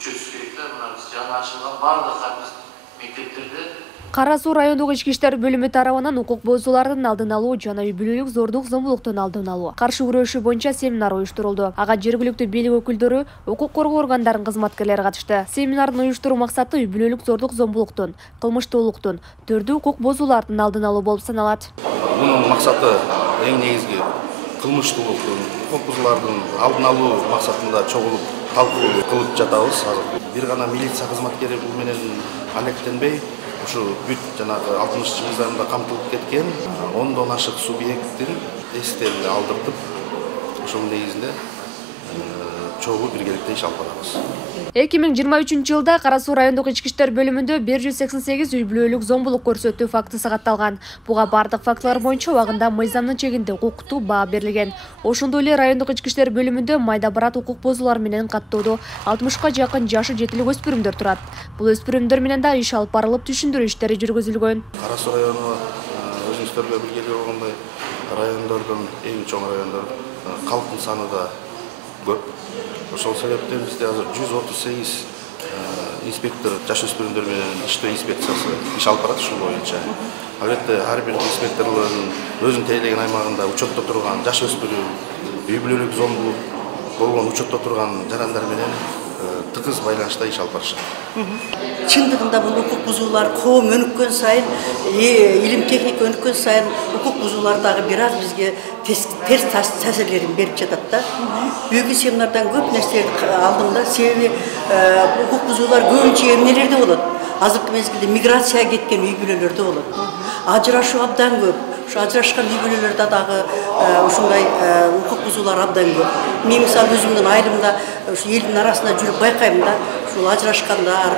күчөтүш керек да. Мына биз жаңы ачылган бардык мектептерде Кара Суу райондук ички иштер бөлүмү тарабынан укук бузуулардын алдын алуу жана үй бүлөлүк зордук зомбулуктун алдын алуу каршы күрөшүү боюнча семинар уюштурулду. Ага жергиликтүү бийлик өкүлдөрү, укук коргоо органдарынын кызматкерлери катышты. Семинардын уюштуруу максаты үй бүлөлүк зордук зомбулуктун, кылмыштуулуктун, түрдүү укук бузуулардын алдын алуу болуп саналат. Мунун максаты эң негизги кылмыштуулуктун, укук бузуулардын алдын алуу максатында чогулуп талкуу кылып жатабыз. Бир гана милиция кызматкери бул менен алектенбей, ушу бүт жанагы 60 жылдарында камтылып кеткен 10дон ашык субъекттин эстерин алдыртып, ошонун негизинде чогуу биргеликте иш алып барабыз. 2023 жылда Кара Суу райондук ички иштер бөлүмүндө 188 үй бүлөлүк зомбулук көрсөтүү факты сагатталган. Буга бардык фактылар боюнча убагында мыйзамдын чегинде укуктуу баа берилген. Ошондой эле райондук ички иштер бөлүмүндө майда барат укук бузуулар менен каттоодо 60ка жакын жашы жетилик өспүрүмдөр турат. Бул өспүрүмдөр менен да иш алып барылып түшүндүрүү иштери жүргүзүлгөн. Кара Суу району өзүңүздөргө билгилүү болгондой райондордун эң чоң райондор, калктын саны да көп. Ошол себептен бизде азыр 138 инспектор жаш өспүрүмдөр менен иштөө инспекциясы иш алып барат ушул боюнча. Албетте ар бир инспекторлордун өзүнүн тейлеген аймагында учетто турган жаш өспүрүм, үй бүлөлүк зомбулук болгон учетто турган жарандар менен тыгыз байланышта иш алып барышат. Чындыгында бул укук бузуулар коом өнүккөн сайын, илим техника өнүккөн сайын укук бузуулар дагы бир аз бизге терс таасирлерин берип жатат да. Бүгүнкү семинардан көп нерселерди алдым да, себеби укук бузуулар көбүнчө эмнелерде болот? Азыркы мезгилде миграцияга кеткен үй бүлөлөрдө болот. Ажырашуу абдан көп. Ушу ажырашкан үй бүлөлөрдө дагы ушундай укук бузуулар абдан көп. Мен мисалы өзүмдүн айылымда ушу элдин арасында жүрүп байкайм да, ушул ажырашкандар,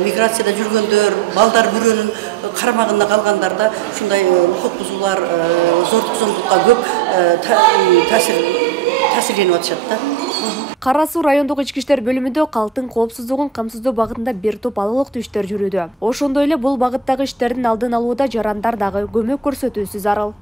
миграцияда жүргөндөр, балдар бүрөнүн карамагында калгандарда ушундай укук бузуулар, зордук зомбулукка көп таасирленип атышат да. Кара Суу райондук ички иштер бөлүмүндө калктын коопсуздугун камсыздоо багытында бир топ алалыктуу иштер жүрүүдө. Ошондой эле бул багыттагы иштердин алдын алууда жарандар дагы көмөк көрсөтүүсү зарыл.